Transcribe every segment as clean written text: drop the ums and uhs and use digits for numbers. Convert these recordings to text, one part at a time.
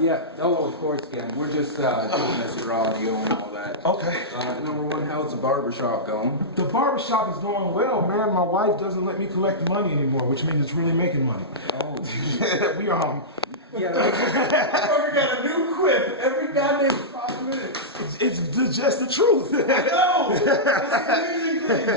Yeah. Oh, of course, Ken. We're just doing this for audio and all that. Okay. Number one, how's the barbershop going? The barbershop is going well, man. My wife doesn't let me collect money anymore, which means it's really making money. Oh, geez. We Yeah, we got a new quip every goddamn 5 minutes. it's just the truth. No, that's an amazing thing.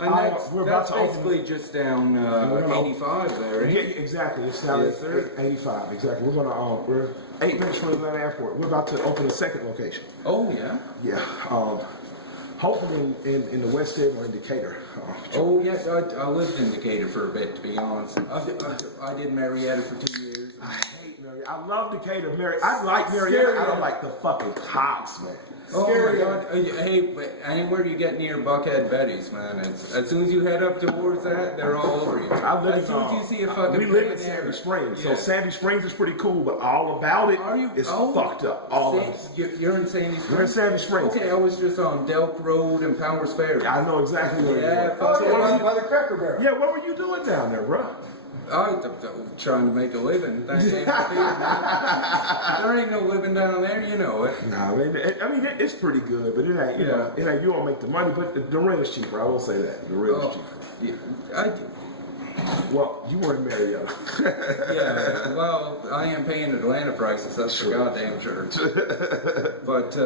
And we're about that's to open basically just down 85 there, Yeah, ain't it? exactly. It's down Yes, at sir. 85. Exactly. We're 8 minutes from Atlanta Airport. We're about to open a second location. Oh, yeah. Yeah. Hopefully in the West End or in Decatur. Oh, yes. I lived in Decatur for a bit, to be honest. I did Marietta for 2 years. I hate Mary. I love Decatur. I like Marietta. I don't like the fucking cops, man. Oh my God! Hey, but anywhere you get near Buckhead Betty's, man, as soon as you head up towards that, they're all over you. I live as soon as you see a fucking. We live in thing Sandy there. Springs, Yeah. so Sandy Springs is pretty cool, but all about it Are you? is Oh, fucked up. All of it. You're in Sandy Springs. We're in Sandy Springs. Okay, I was just on Delk Road and Powers Ferry. I know exactly where Yeah, you're fuck so yeah, what By the Cracker Barrel. Yeah, what were you doing down there, bro? I'm trying to make a living. There ain't no living down there, you know it. Nah, man, it's pretty good, but it ain't, you know, it ain't, you don't make the money, but the rent is cheaper. I will say that. The rent is cheaper. Yeah, Well, you weren't Marietta. yeah, well, I am paying Atlanta prices, that's for goddamn sure. But,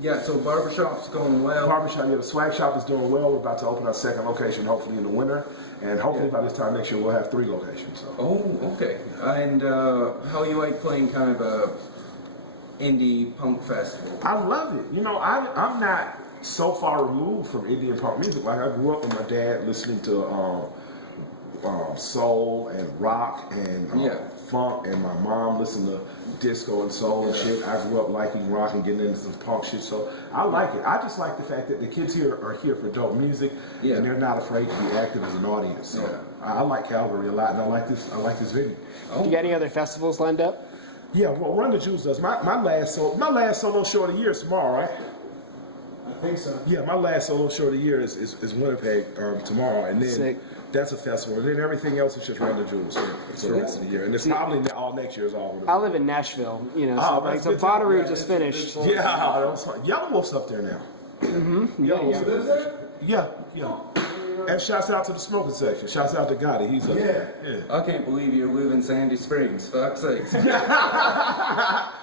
yeah, so barbershop's going well. Barbershop, yeah, the swag shop is doing well. We're about to open our second location, hopefully in the winter, and hopefully by this time next year we'll have 3 locations. So. Oh, okay. And how you like playing kind of a indie punk festival? I love it. You know, I'm not so far removed from Indian punk music. Like I grew up with my dad listening to soul and rock and funk, and my mom listened to disco and soul and shit. I grew up liking rock and getting into some punk shit, so I like it. I just like the fact that the kids here are here for dope music, and they're not afraid to be active as an audience. So I like Calvary a lot, and I like this venue. Do you got any other festivals lined up? Yeah, well, Run the Jewels does. My last solo show of the year is tomorrow, right? I think so. Yeah, my last solo show of the year is Winnipeg tomorrow, and then Sick. that's a festival. And then everything else is just Run the Jewels for the rest of the year. And it's probably all next year is all. I live in Nashville, you know, Oh, so, like, that's so good too. Bonnaroo Yeah, just finished. Yeah, that was fun. Yellow Wolf's up there now. Yeah. Yeah. And shouts out to the smoking section. Shouts out to Gotti. He's up there. Yeah. I can't believe you live in Sandy Springs. Fuck's sakes.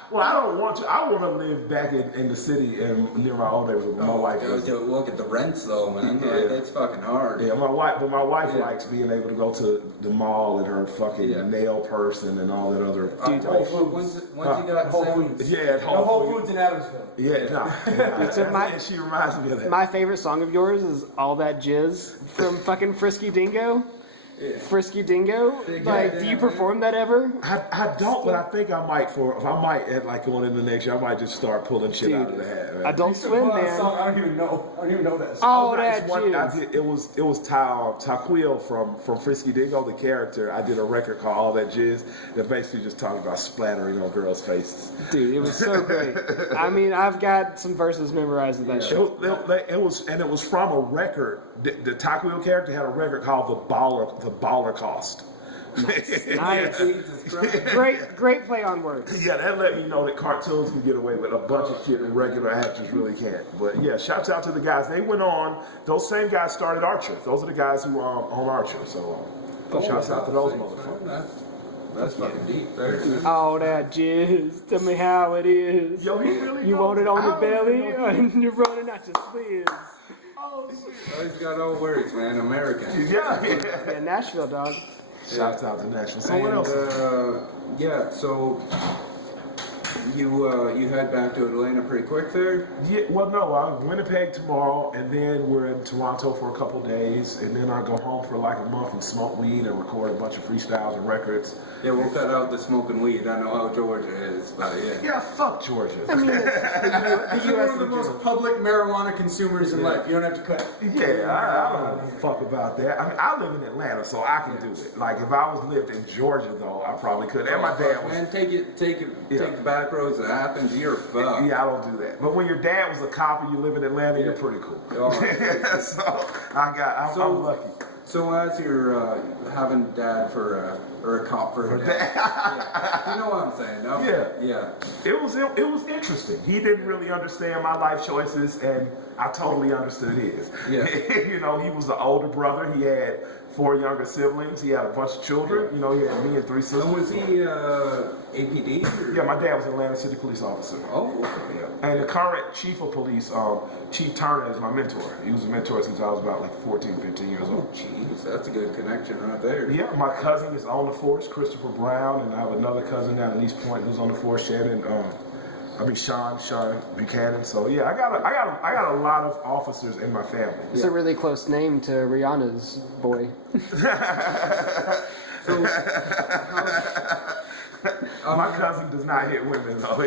Well, I don't want to. I want to live back in the city and near my old neighborhood. My wife. Look at the rents though, man. Yeah. Like, that's fucking hard. Yeah, my wife likes being able to go to the mall and her fucking nail person and all that other. Once you got Whole seven, Foods. Yeah, at Whole Whole Foods in Adamsville. Yeah, no. So And she reminds me of that. My favorite song of yours is All That Jizz from fucking Frisky Dingo. Frisky Dingo? Like, do you perform that ever? I don't, but I think I might going into next year. I might just start pulling shit out of the hat. Man. Adult Swim, Well, man. song, I don't even know that song. All It's That one- I Jizz. did- It was Taquil from Frisky Dingo, the character. I did a record called All That Jizz that basically just talked about splattering on girls' faces. Dude, it was so great. I mean, I've got some verses memorized of that shit. It was from a record. The Taquil character had a record called The Baller Cost. Nice. Jesus Christ. Great play on words. Yeah, that let me know that cartoons can get away with a bunch of shit that regular actors really can't. But yeah, shouts out to the guys. They went on. Those same guys started Archer. Those are the guys who are on Archer. So shouts out to those motherfuckers. That's fucking deep there. All that jizz, tell me how it is. Yo, he really You knows. want it on I your don't belly, even know. and you're running out your sleeves. Oh, shit. Oh, he's got all words, man. American. Yeah. Yeah, Nashville, dog. Shouts out to Nashville. So what else? Yeah, so you head back to Atlanta pretty quick there? Yeah, well, no, I'm in Winnipeg tomorrow, and then we're in Toronto for a couple days, and then I go home for like a month and smoke weed and record a bunch of freestyles and records. Yeah, we'll cut out the smoking weed. I know how Georgia is, but yeah. Yeah, fuck Georgia. I mean, the You're one U.S. of the in most general. public marijuana consumers in life. You don't have to cut it. Yeah, I don't give a fuck about that. I mean, I live in Atlanta, so I can do it. Like, if I was lived in Georgia, though, I probably could. And my dad was. Man, take the back roads to Athens. You're fucked. Yeah, I don't do that. But when your dad was a cop and you live in Atlanta, you're pretty cool. Oh, so I'm lucky. So as you're having dad for or a cop for her dad. Yeah. You know what I'm saying? Yeah. It was interesting. He didn't really understand my life choices, and I totally understood his. Yeah. You know, he was the older brother. He had 4 younger siblings. He had a bunch of children. You know, he had me and 3 sisters. And was he APD? Or? Yeah, my dad was an Atlanta City police officer. Oh, okay. Yeah. And the current chief of police, Chief Turner, is my mentor. He was a mentor since I was about like 14, 15 years old. Jeez, that's a good connection right there. Yeah, my cousin is on the force, Christopher Brown, and I have another cousin down in East Point who's on the force, Sean Buchanan. So yeah, I got a lot of officers in my family. It's a really close name to Rihanna's boy. So, my cousin does not hit women though.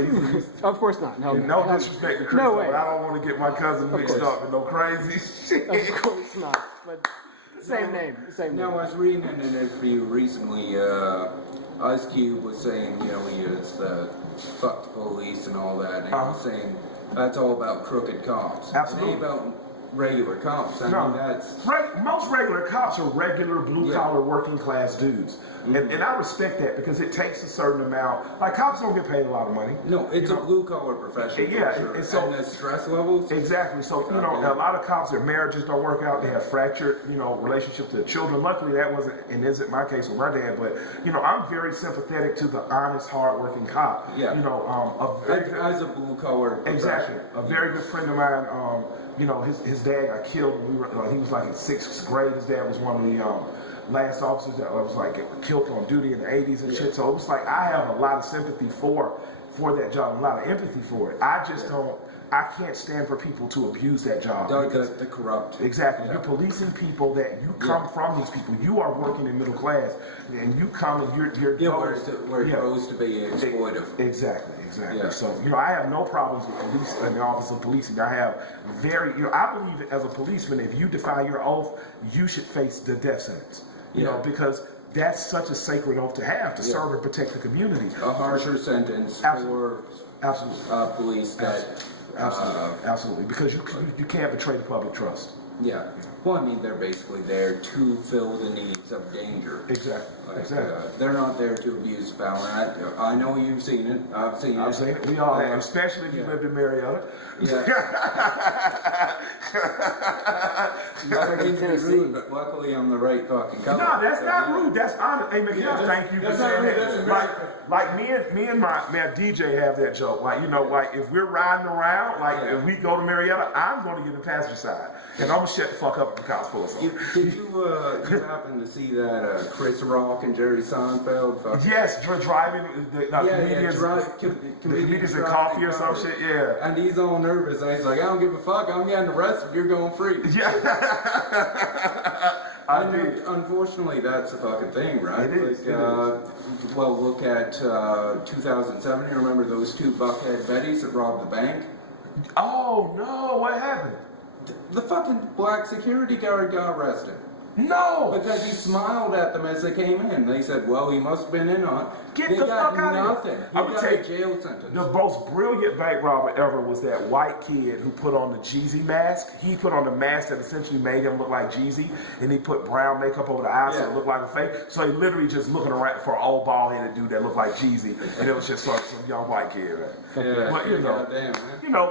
Of course not. No, No disrespect to Chris, No though, way. but I don't want to get my cousin mixed course. up in no crazy shit. Of course not. But same name. Same now, name. I was reading in an interview recently, Ice Cube was saying, you know, he is fuck the police and all that, and he was saying that's all about crooked cops. Absolutely. It ain't about regular cops. I mean, that's... Most regular cops are regular blue-collar working class dudes. And I respect that because it takes a certain amount. Like, cops don't get paid a lot of money. No, it's a blue-collar profession. Yeah, for sure. and so- the stress levels... Exactly. So, you know, a lot of cops, their marriages don't work out. They have fractured, you know, relationships to their children. Luckily, that wasn't and isn't my case with my dad. But, you know, I'm very sympathetic to the honest, hard-working cop. Yeah. You know, As a blue-collar profession. exactly. A very good friend of mine, you know, his dad got killed when he was like in 6th grade. His dad was one of the last officers that was like killed on duty in the 80s and shit. So it was like I have a lot of sympathy for that job, a lot of empathy for it. I just I can't stand for people to abuse that job. The corrupt. Exactly. Yeah. You're policing people that you come from these people. You are working in middle class, and you come and you're where it's supposed to be exploitive. Exactly. Yeah. So, you know, I have no problems with police and the office of policing. I have I believe that as a policeman, if you defy your oath, you should face the death sentence. You know, because that's such a sacred oath to have, to serve and protect the community. A harsher sentence for police that... Absolutely. Because you can't betray the public trust. Yeah. Well, I mean, they're basically there to fill the needs of danger. Exactly. Like, they're not there to abuse power. I know you've seen it. I've seen it. We all have, especially if you lived in Marietta. Yeah. Nothing to be rude, but luckily I'm the right fucking color. No, that's not rude. That's honest. Hey, McKenna, thank you for saying that. Like me and my man DJ have that joke. Like, you know, like if we're riding around, like if we go to Marietta, I'm going to get the passenger side, and I'm gonna shut the fuck up if the cops pull us over. Did you happen to see that Chris Rock and Jerry Seinfeld? Yes, driving the comedians in coffee or some shit. Yeah. And he's all nervous. And he's like, I don't give a fuck. I'm getting arrested. You're going free. Yeah. Unfortunately, that's the fucking thing, right? It is. Well, look at 2007. You remember those 2 Buckhead Bettys that robbed the bank? Oh no! What happened? The fucking black security guard got arrested. No! Because he smiled at them as they came in. They said, well, he must have been in on it. Get the fuck out of here. He got a jail sentence. The most brilliant bank robber ever was that white kid who put on the Jeezy mask. He put on the mask that essentially made him look like Jeezy, and he put brown makeup over the eyes so it looked like a fake. So he literally just looking around for an old bald-headed dude that looked like Jeezy, and it was just like some young white kid. Right? Yeah, but you know,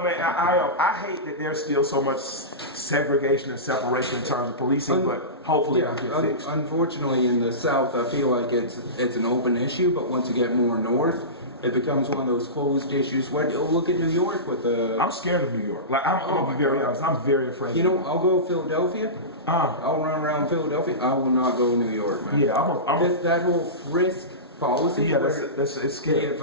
man, I hate that there's still so much segregation and separation in terms of policing, but hopefully it'll get fixed. Unfortunately, in the South, I feel like it's an open issue, but once you get more north, it becomes one of those closed issues. Look at New York with the... I'm scared of New York. Like, I'm gonna be very honest. I'm very afraid. You know, I'll go to Philadelphia. I'll run around Philadelphia. I will not go to New York, man. Yeah, that whole frisk policy. Yeah, it's scary.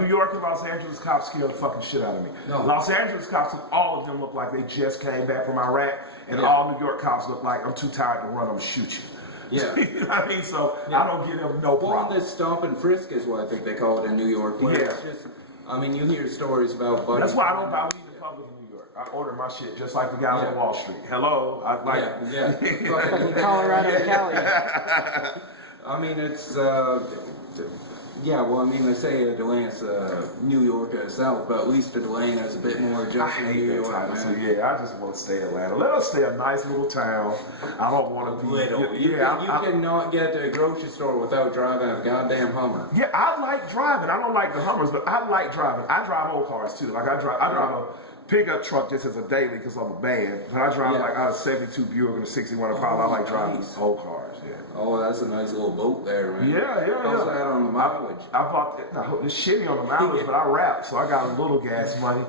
New York and Los Angeles cops scare the fucking shit out of me. No. Los Angeles cops, all of them look like they just came back from Iraq, and all New York cops look like I'm too tired to run. I'm gonna shoot you. Yeah. You know what I mean? So I don't give them no problem. Well, this stop and frisk is what I think they call it in New York. It's just, I mean, you hear stories about buddies. That's why I don't buy weed in public in New York. I order my shit just like the guys on Wall Street. Hello, I like Colorado, Cali. I mean, it's Yeah, well, I mean, they say Atlanta's New York itself, but at least Atlanta is a bit more I just in hate New that York, title. So man. yeah, I just want to stay Atlanta. Let us stay a nice little town. I don't want to be Little. You cannot get to a grocery store without driving a goddamn Hummer. Yeah, I like driving. I don't like the Hummers, but I like driving. I drive old cars too. Like I drive a pickup truck just as a daily because I'm a band. But I drive like out of 72 Buick and a 61 Impala. I like driving old cars. Yeah. Oh, that's a nice little boat there, man. Yeah. How's that on the mileage? I bought it. No, it's shitty on the mileage, but I rap, so I got a little gas money.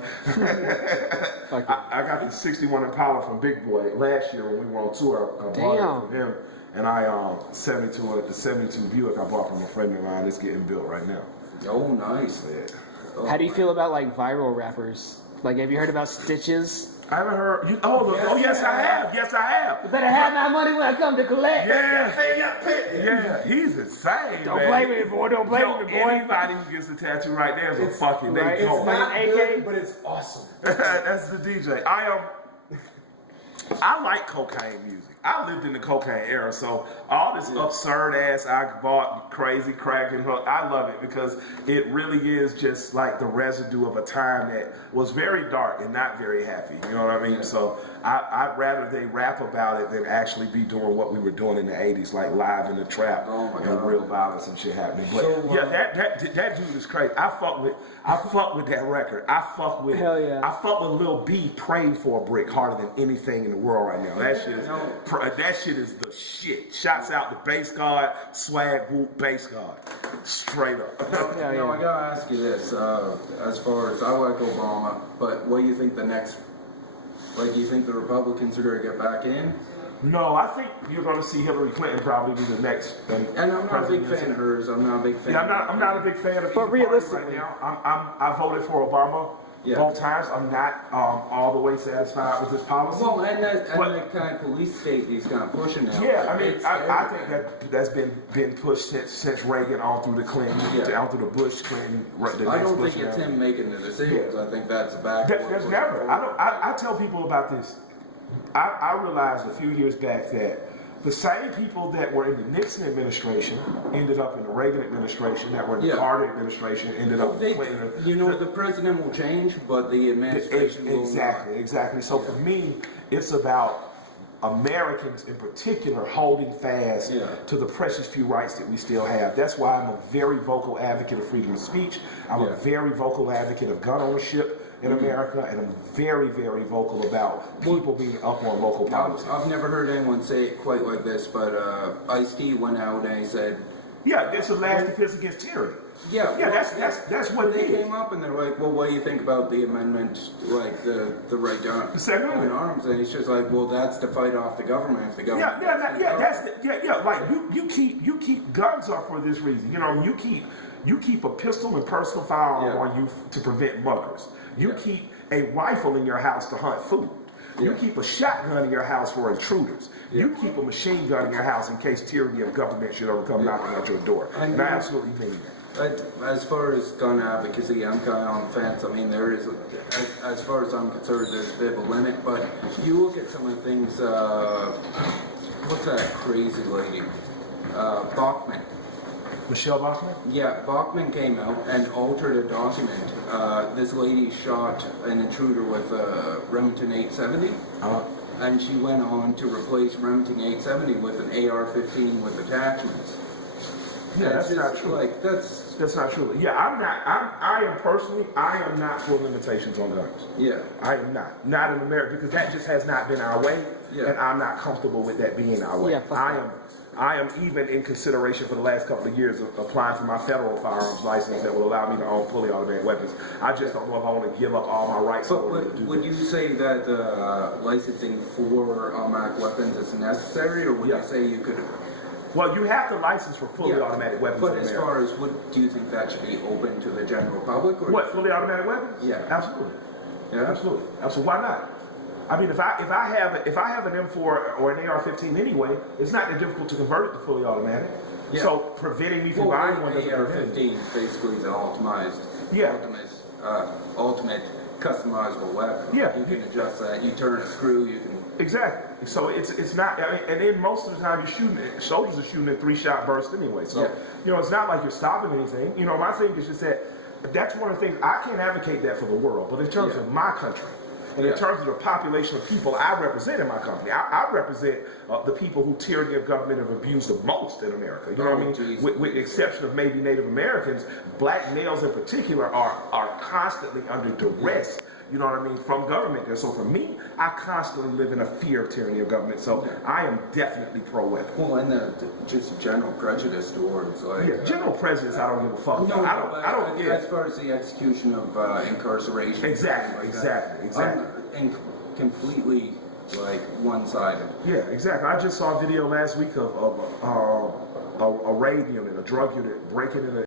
I got the 61 Impala from Big Boy last year when we were on tour. I bought it from him, and I the 72 Buick I bought from a friend of mine. It's getting built right now. Oh, nice. Yeah. Oh, How do you feel about like viral rappers? Like, have you heard about Stitches? I haven't heard you. Yes, I have. Yes, I have. You better have my money when I come to collect. Yeah, he's insane. Don't man. play with it, boy. Don't play with it, boy. Anybody who gets a tattoo right there is a fucking right, they it's go. like Not AK? good, but it's awesome. That's the DJ. I like cocaine music. I lived in the cocaine era, so all this absurd ass I bought crazy crack and hook, I love it because it really is just like the residue of a time that was very dark and not very happy. You know what I mean? So I'd rather they rap about it than actually be doing what we were doing in the 80s, like Live in the Trap and real violence and shit happening. But that dude is crazy. I fuck with that record. I fuck with Lil B Prayed for a Brick harder than anything in the world right now. That shit is the shit. Shouts out to Bass God, Swag Whoop, Bass God. Straight up. Now, I gotta ask you this. As far as I like Obama, but what do you think the next? Like, do you think the Republicans are gonna get back in? No, I think you're going to see Hillary Clinton probably be the next. And I'm not a big fan of hers. I'm not a big fan. Yeah, I'm not a big fan of. But realistically, right now, I voted for Obama. Yeah. Both times, I'm not all the way satisfied with his policy. Well, and that kind of police state he's kind of pushing now. Yeah, I mean, I think that's been pushed since Reagan on through the Clinton, down through the Bush, Clinton. I don't think it's him making the decisions. I think that's a back. There's never. I tell people about this. I realized a few years back that the same people that were in the Nixon administration ended up in the Reagan administration, that were in the Carter administration ended up in the Clinton. You know, the president will change, but the administration will not. Exactly. So for me, it's about Americans in particular holding fast to the precious few rights that we still have. That's why I'm a very vocal advocate of freedom of speech. I'm a very vocal advocate of gun ownership in America, and I'm very, very vocal about people being up on local politics. I've never heard anyone say it quite like this, but Ice-T went out and he said, "Yeah, it's a last defense against tyranny." That's what they came up and they're like, "Well, what do you think about the amendment, like the right to own arms?" And he's just like, "Well, that's to fight off the government. If the government, like you keep guns are for this reason. You know, you keep a pistol and personal firearm on you to prevent muggers. You keep a rifle in your house to hunt food. You keep a shotgun in your house for intruders. You keep a machine gun in your house in case tyranny of government should ever come knocking at your door." And I absolutely mean that. As far as gun advocacy, I'm kind of on the fence. I mean, there is, as far as I'm concerned, there's a bit of a limit. But you look at some of the things. What's that crazy lady? Bachmann. Michelle Bachmann? Yeah, Bachmann came out and altered a document. This lady shot an intruder with a Remington 870, and she went on to replace Remington 870 with an AR-15 with attachments. Yeah, that's not true. Like that's not true. Yeah, I am not for limitations on guns. Yeah, I am not in America, because that just has not been our way, and I'm not comfortable with that being our way. I am even in consideration for the last couple of years of applying for my federal firearms license that will allow me to own fully automatic weapons. I just don't know if I want to give up all my rights. But would you say that licensing for automatic weapons is necessary, or would you say you could? Well, you have to license for fully automatic weapons. But as far as do you think that should be open to the general public? Or what, fully automatic weapons? Yeah, absolutely. Yeah, absolutely. Why not? I mean, if I have an M4 or an AR-15 anyway, it's not that difficult to convert it to fully automatic. Yeah. So preventing me from buying one doesn't AR-15 basically is an ultimate customizable weapon. Yeah. You can adjust that. You turn a screw, you can. Exactly. So it's not, I mean, and then most of the time you're shooting, soldiers are shooting in 3-shot bursts anyway. So, Yeah. you know, it's not like you're stopping anything. You know, my thing is just that that's one of the things, I can't advocate that for the world, but in terms of my country, and in terms of the population of people I represent in my company, I represent the people who tyranny of government have abused the most in America. You know what I mean? Geez. With the exception of maybe Native Americans, black males in particular are constantly under duress. You know what I mean, from government. And so for me, I constantly live in a fear of tyranny of government. So I am definitely pro-weapon. Well, and just general prejudice towards like. Yeah, general prejudice, I don't give a fuck. No, I don't. Yeah. As far as the execution of incarceration. Exactly. And completely like one-sided. Yeah, exactly. I just saw a video last week of a raid unit, a drug unit, breaking into